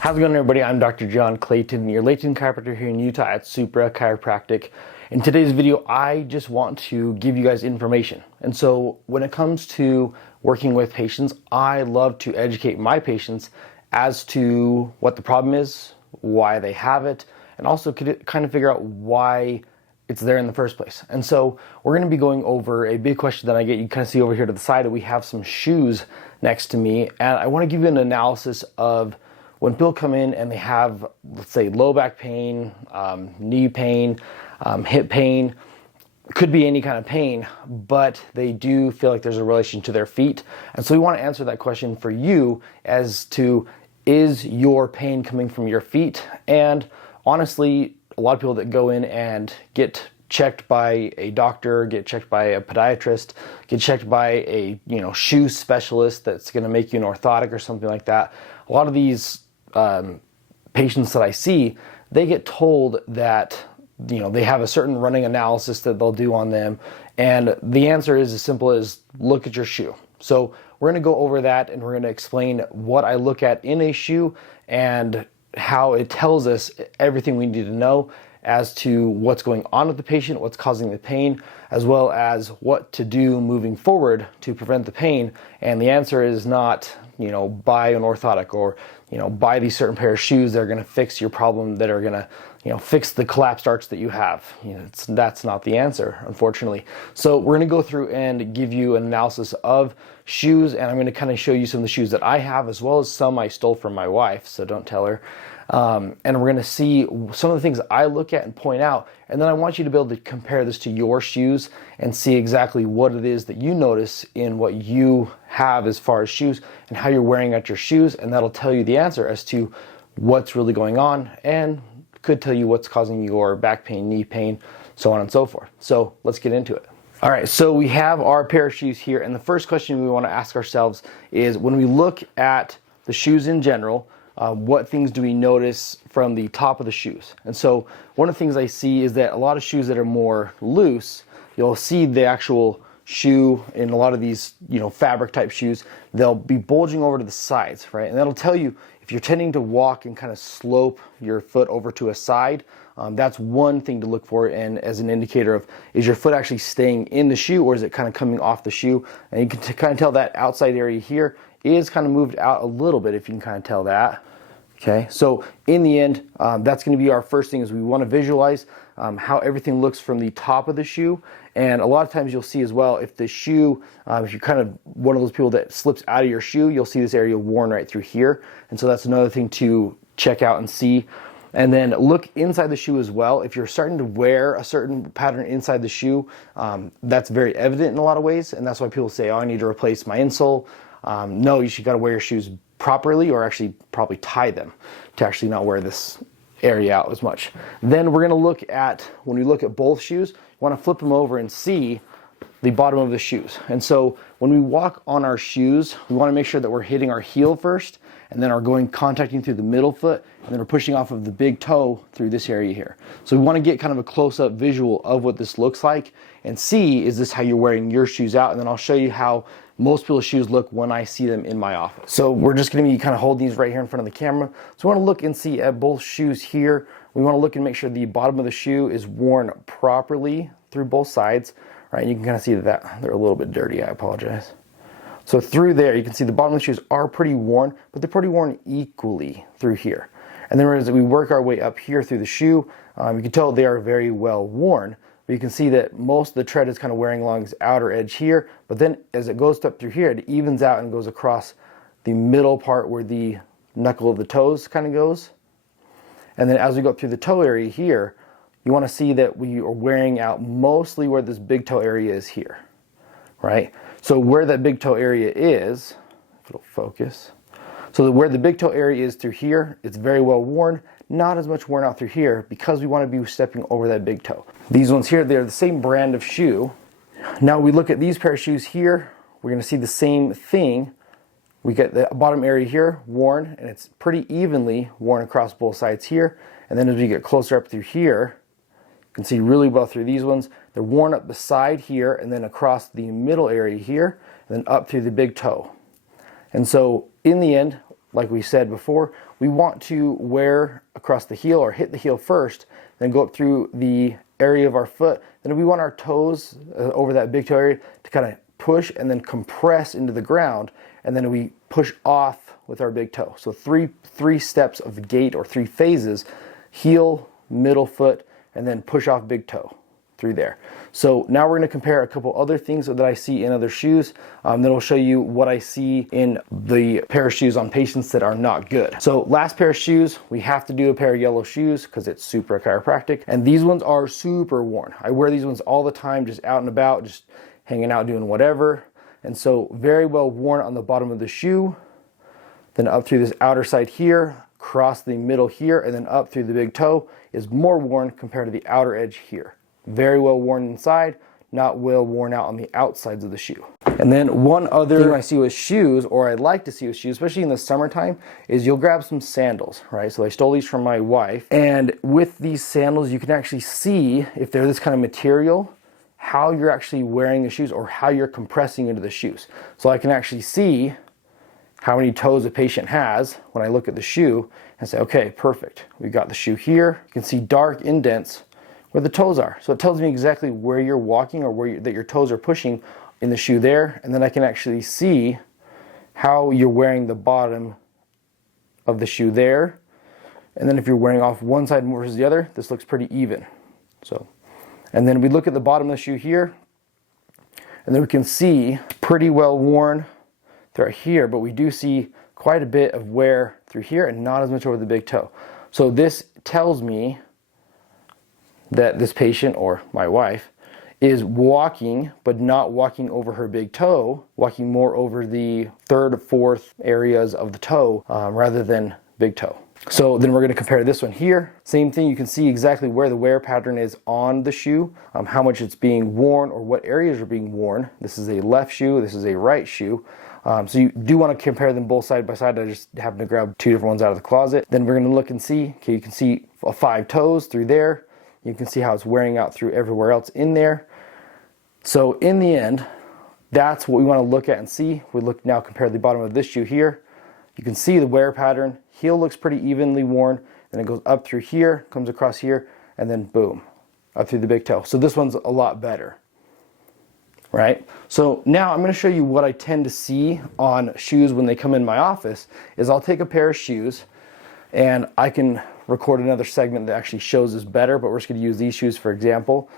How's it going, everybody? I'm Dr. John Clayton, your Layton chiropractor here in Utah at Supra Chiropractic. In today's video, I just want to give you guys information. And so when it comes to working with patients, I love to educate my patients as to what the problem is, why they have it, and also kind of figure out why it's there in the first place. And so we're going to be going over a big question that I get. You kind of see over here to the side that we have some shoes next to me, and I want to give you an analysis of when people come in and they have, let's say, low back pain, knee pain, hip pain, could be any kind of pain, but they do feel like there's a relation to their feet. And so we want to answer that question for you as to, is your pain coming from your feet? And honestly, a lot of people that go in and get checked by a doctor, get checked by a podiatrist, get checked by a shoe specialist that's going to make you an orthotic or something like that. A lot of these patients that I see, they get told that they have a certain running analysis that they'll do on them, and the answer is as simple as look at your shoe. So we're going to go over that, and we're going to explain what I look at in a shoe and how it tells us everything we need to know as to what's going on with the patient, what's causing the pain, as well as what to do moving forward to prevent the pain. And the answer is not, buy an orthotic or, buy these certain pair of shoes that are going to fix your problem, that are going to, fix the collapsed arch that you have. That's not the answer, unfortunately. So we're going to go through and give you an analysis of shoes, and I'm going to kind of show you some of the shoes that I have, as well as some I stole from my wife, so don't tell her. And we're going to see some of the things I look at and point out, and then I want you to be able to compare this to your shoes and see exactly what it is that you notice in what you have as far as shoes and how you're wearing out your shoes, and that'll tell you the answer as to what's really going on and could tell you what's causing your back pain, knee pain, so on and so forth. So let's get into it. All right, so we have our pair of shoes here, and the first question we want to ask ourselves is, when we look at the shoes in general, what things do we notice from the top of the shoes? And so one of the things I see is that a lot of shoes that are more loose, you'll see the actual shoe in a lot of these fabric type shoes, they'll be bulging over to the sides, right? And that'll tell you if you're tending to walk and kind of slope your foot over to a side. That's one thing to look for, and as an indicator of, is your foot actually staying in the shoe or is it kind of coming off the shoe? And you can kind of tell that outside area here is kind of moved out a little bit, if you can kind of tell that. Okay, so in the end, that's going to be our first thing, is we want to visualize how everything looks from the top of the shoe. And a lot of times you'll see as well, if the shoe, if you're kind of one of those people that slips out of your shoe, you'll see this area worn right through here. And so that's another thing to check out and see. And then look inside the shoe as well. If you're starting to wear a certain pattern inside the shoe, that's very evident in a lot of ways. And that's why people say, oh, I need to replace my insole. No, you should got to wear your shoes properly, or actually probably tie them to actually not wear this area out as much. Then we're going to look at, when we look at both shoes, you want to flip them over and see the bottom of the shoes. And so when we walk on our shoes, we want to make sure that we're hitting our heel first, and then are contacting through the middle foot, and then we're pushing off of the big toe through this area here. So we want to get kind of a close-up visual of what this looks like and see, is this how you're wearing your shoes out? And then I'll show you how most people's shoes look when I see them in my office. So we're just going to be kind of holding these right here in front of the camera. So we want to look and see at both shoes here. We want to look and make sure the bottom of the shoe is worn properly through both sides. Right, you can kind of see that they're a little bit dirty. I apologize. So through there, you can see the bottom of the shoes are pretty worn, but they're pretty worn equally through here. And then as we work our way up here through the shoe, you can tell they are very well worn. But you can see that most of the tread is kind of wearing along this outer edge here, but then as it goes up through here, it evens out and goes across the middle part where the knuckle of the toes kind of goes. And then as we go up through the toe area here, you want to see that we are wearing out mostly where this big toe area is here, right? So where that big toe area is, if it'll focus, so where the big toe area is through here, it's very well worn, not as much worn out through here, because we want to be stepping over that big toe. These ones here, they're the same brand of shoe. Now we look at these pair of shoes here, we're going to see the same thing. We get the bottom area here worn, and it's pretty evenly worn across both sides here. And then as we get closer up through here, you can see really well through these ones. They're worn up the side here, and then across the middle area here, and then up through the big toe. And so in the end, like we said before, we want to wear across the heel or hit the heel first, then go up through the area of our foot. Then we want our toes over that big toe area to kind of push and then compress into the ground, and then we push off with our big toe. So three steps of the gait, or 3 phases: heel, middle foot, and then push off big toe through there. So now we're going to compare a couple other things that I see in other shoes. Then I'll show you what I see in the pair of shoes on patients that are not good. So last pair of shoes, we have to do a pair of yellow shoes because it's Supra Chiropractic, and these ones are super worn. I wear these ones all the time, just out and about, just hanging out doing whatever. And so very well worn on the bottom of the shoe, then up through this outer side here, across the middle here, and then up through the big toe is more worn compared to the outer edge here. Very well worn inside, not well worn out on the outsides of the shoe. And then one other thing I see with shoes, or I like to see with shoes, especially in the summertime, is you'll grab some sandals, right? So I stole these from my wife, and with these sandals you can actually see, if they're this kind of material, how you're actually wearing the shoes or how you're compressing into the shoes. So I can actually see how many toes a patient has when I look at the shoe and say, okay, perfect. We've got the shoe here. You can see dark indents where the toes are. So it tells me exactly where you're walking, or that your toes are pushing in the shoe there. And then I can actually see how you're wearing the bottom of the shoe there. And then if you're wearing off one side versus the other, this looks pretty even. So, and then we look at the bottom of the shoe here, and then we can see pretty well worn through here, but we do see quite a bit of wear through here and not as much over the big toe. So this tells me that this patient, or my wife, is walking, but not walking over her big toe, walking more over the 3rd, 4th areas of the toe rather than big toe. So then we're going to compare this one here. Same thing, you can see exactly where the wear pattern is on the shoe, how much it's being worn or what areas are being worn. This is a left shoe, this is a right shoe. So you do want to compare them both side by side. I just happen to grab 2 different ones out of the closet. Then we're going to look and see, okay, you can see 5 toes through there. You can see how it's wearing out through everywhere else in there. So in the end, that's what we want to look at and see. We look now, compare the bottom of this shoe here. You can see the wear pattern. Heel looks pretty evenly worn. Then it goes up through here, comes across here, and then boom, up through the big toe. So this one's a lot better, right? So now I'm going to show you what I tend to see on shoes when they come in my office. Is I'll take a pair of shoes, and I can record another segment that actually shows this better, but we're just going to use these shoes for example.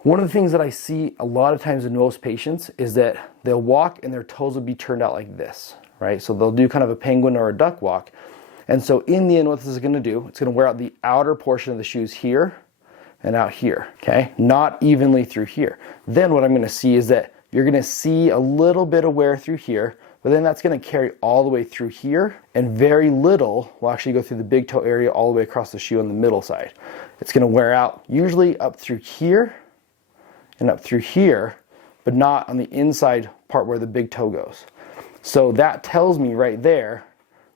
One of the things that I see a lot of times in most patients is that they'll walk and their toes will be turned out like this, right? So they'll do kind of a penguin or a duck walk. And so in the end, what this is going to do, it's going to wear out the outer portion of the shoes here and out here, okay? Not evenly through here. Then what I'm going to see is that you're going to see a little bit of wear through here, but then that's going to carry all the way through here, and very little will actually go through the big toe area all the way across the shoe on the middle side. It's going to wear out usually up through here and up through here, but not on the inside part where the big toe goes. So that tells me right there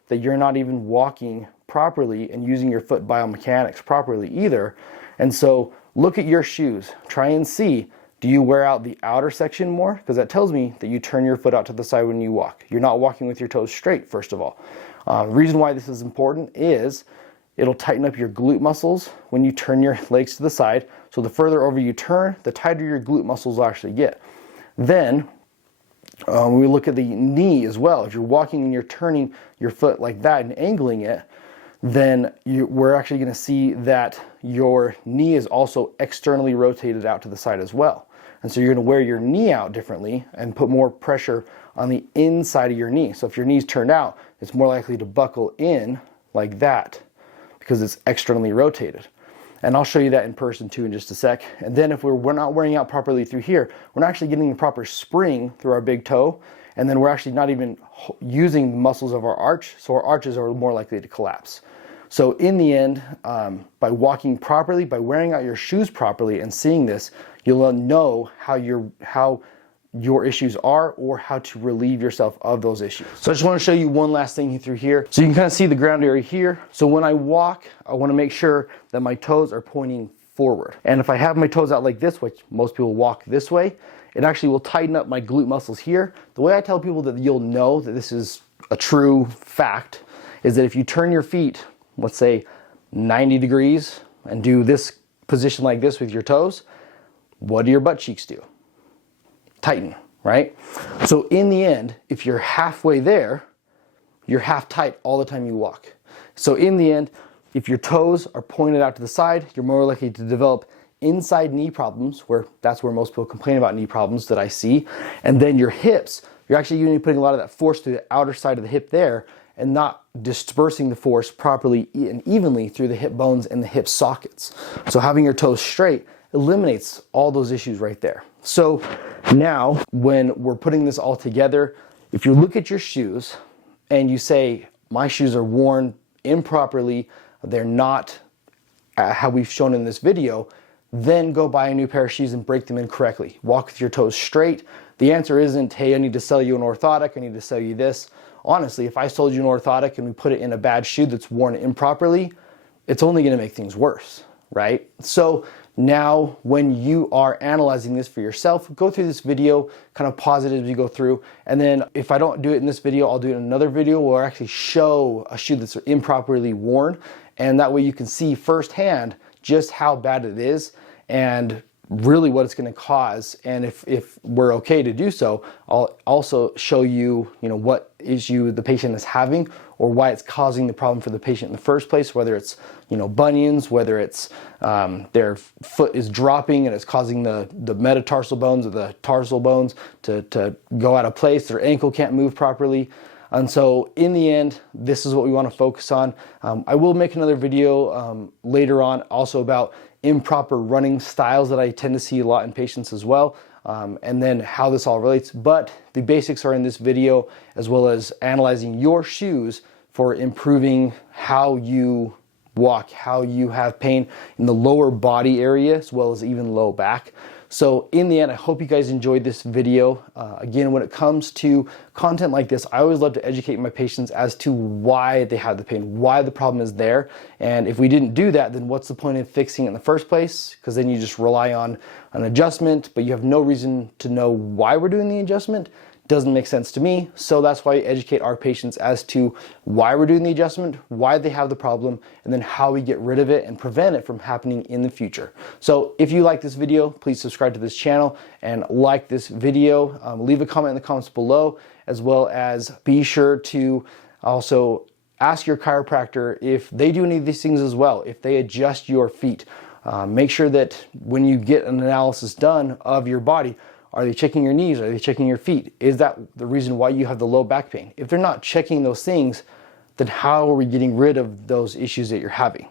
that you're not even walking properly and using your foot biomechanics properly either. And so look at your shoes, try and see, do you wear out the outer section more? Because that tells me that you turn your foot out to the side when you walk. You're not walking with your toes straight, first of all. The reason why this is important is it'll tighten up your glute muscles when you turn your legs to the side. So the further over you turn, the tighter your glute muscles will actually get. Then when we look at the knee as well, if you're walking and you're turning your foot like that and angling it, then we're actually going to see that your knee is also externally rotated out to the side as well. And so you're going to wear your knee out differently and put more pressure on the inside of your knee. So if your knee's turned out, it's more likely to buckle in like that because it's externally rotated. And I'll show you that in person too in just a sec. And then if we're not wearing out properly through here, we're not actually getting the proper spring through our big toe. And then we're actually not even using the muscles of our arch. So our arches are more likely to collapse. So in the end, by walking properly, by wearing out your shoes properly and seeing this, you'll know how your issues are or how to relieve yourself of those issues. So I just want to show you one last thing through here. So you can kind of see the ground area here. So when I walk, I want to make sure that my toes are pointing forward. And if I have my toes out like this, which most people walk this way, it actually will tighten up my glute muscles here. The way I tell people that you'll know that this is a true fact is that if you turn your feet, let's say 90 degrees, and do this position like this with your toes, what do your butt cheeks do? Tighten, right? So in the end, if you're halfway there, you're half tight all the time you walk. So in the end, if your toes are pointed out to the side, you're more likely to develop inside knee problems, where that's where most people complain about knee problems that I see. And then your hips, you're actually going to be putting a lot of that force through the outer side of the hip there and not dispersing the force properly and evenly through the hip bones and the hip sockets. So having your toes straight eliminates all those issues right there. So now when we're putting this all together, if you look at your shoes and you say, my shoes are worn improperly, they're not how we've shown in this video, then go buy a new pair of shoes and break them in correctly. Walk with your toes straight. The answer isn't, hey, I need to sell you an orthotic, I need to sell you this. Honestly, if I sold you an orthotic and we put it in a bad shoe that's worn improperly, it's only going to make things worse, right? So now when you are analyzing this for yourself, go through this video, kind of pause it as we go through, and then if I don't do it in this video, I'll do it in another video where I actually show a shoe that's improperly worn, and that way you can see firsthand just how bad it is and really what it's going to cause. And if we're okay to do so, I'll also show you, what issue the patient is having or why it's causing the problem for the patient in the first place, whether it's, bunions, whether it's their foot is dropping and it's causing the metatarsal bones or the tarsal bones to go out of place, their ankle can't move properly. And so in the end, this is what we want to focus on. I will make another video later on also about improper running styles that I tend to see a lot in patients as well, and then how this all relates. But the basics are in this video, as well as analyzing your shoes for improving how you walk, how you have pain in the lower body area, as well as even low back. So in the end, I hope you guys enjoyed this video. Again, when it comes to content like this, I always love to educate my patients as to why they have the pain, why the problem is there. And if we didn't do that, then what's the point of fixing it in the first place? Because then you just rely on an adjustment, but you have no reason to know why we're doing the adjustment. Doesn't make sense to me. So that's why I educate our patients as to why we're doing the adjustment, why they have the problem, and then how we get rid of it and prevent it from happening in the future. So if you like this video, please subscribe to this channel and like this video. Leave a comment in the comments below, as well as be sure to also ask your chiropractor if they do any of these things as well, if they adjust your feet. Make sure that when you get an analysis done of your body, are they checking your knees? Are they checking your feet? Is that the reason why you have the low back pain? If they're not checking those things, then how are we getting rid of those issues that you're having?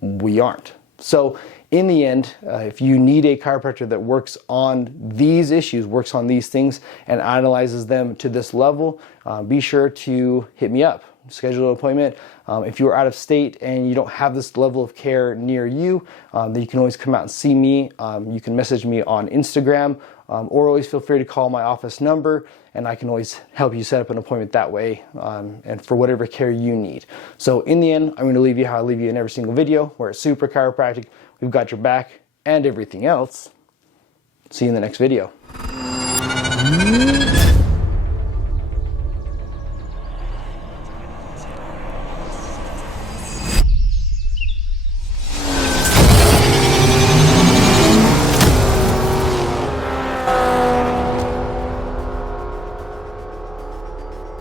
We aren't. So in the end, if you need a chiropractor that works on these issues, works on these things, and analyzes them to this level, be sure to hit me up. Schedule an appointment. If you're out of state and you don't have this level of care near you, then you can always come out and see me. You can message me on Instagram, or always feel free to call my office number, and I can always help you set up an appointment that way, and for whatever care you need. So in the end, I'm going to leave you how I leave you in every single video. We're at Supra Chiropractic. We've got your back and everything else. See you in the next video.